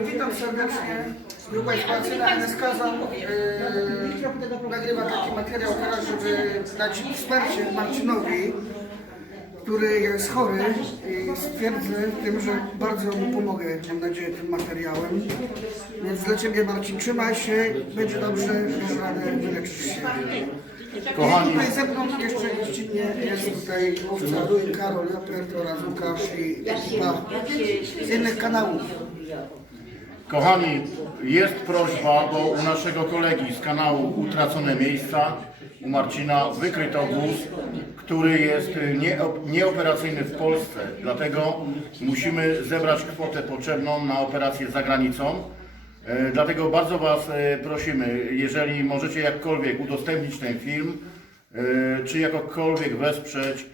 Witam serdecznie. Grupa Eksploracyjna NSK e, nagrywa taki materiał teraz, żeby dać wsparcie Marcinowi, który jest chory i stwierdzę tym, że bardzo mu pomogę, mam nadzieję, tym materiałem. Więc dla Ciebie Marcin, trzymaj się, będzie dobrze, dasz radę, wyleczysz się. Kochani. I tutaj ze mną jeszcze gościnnie jest tutaj Ruin Karol Japert oraz Łukasz i ekipa z innych kanałów. Kochani, jest prośba, bo u naszego kolegi z kanału Utracone Miejsca, u Marcina, wykryto guz, który jest nieo- nieoperacyjny w Polsce. Dlatego musimy zebrać kwotę potrzebną na operację za granicą. E, Dlatego bardzo Was e, prosimy, jeżeli możecie jakkolwiek udostępnić ten film, czy jakkolwiek wesprzeć.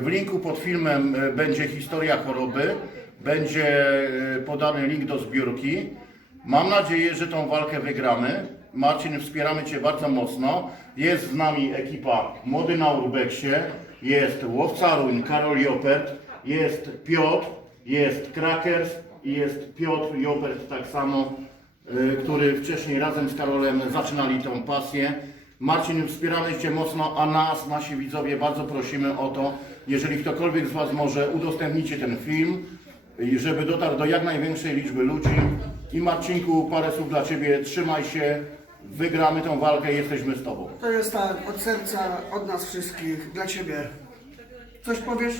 W linku pod filmem będzie historia choroby, będzie e, podany link do zbiórki. Mam nadzieję, że tą walkę wygramy. Marcin, wspieramy Cię bardzo mocno. Jest z nami ekipa Młody na Urbexie, jest Łowca Ruin, Karol Jopert, jest Piotr, jest Krakers i jest Piotr Jopert tak samo, y, który wcześniej razem z Karolem zaczynali tą pasję. Marcin, wspieramy Cię mocno, a nas, nasi widzowie, bardzo prosimy o to, jeżeli ktokolwiek z Was może, udostępnicie ten film, i żeby dotarł do jak największej liczby ludzi. I Marcinku, parę słów dla Ciebie, trzymaj się, wygramy tą walkę, jesteśmy z Tobą. To jest tak, od serca, od nas wszystkich, dla Ciebie. Coś powiesz?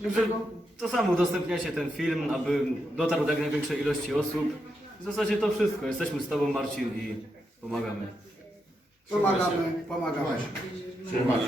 Dobrego? To samo udostępniacie ten film, aby dotarł do jak największej ilości osób. W zasadzie to wszystko. Jesteśmy z Tobą, Marcin, i pomagamy. Pomagamy, pomagamy. Trzymaj się.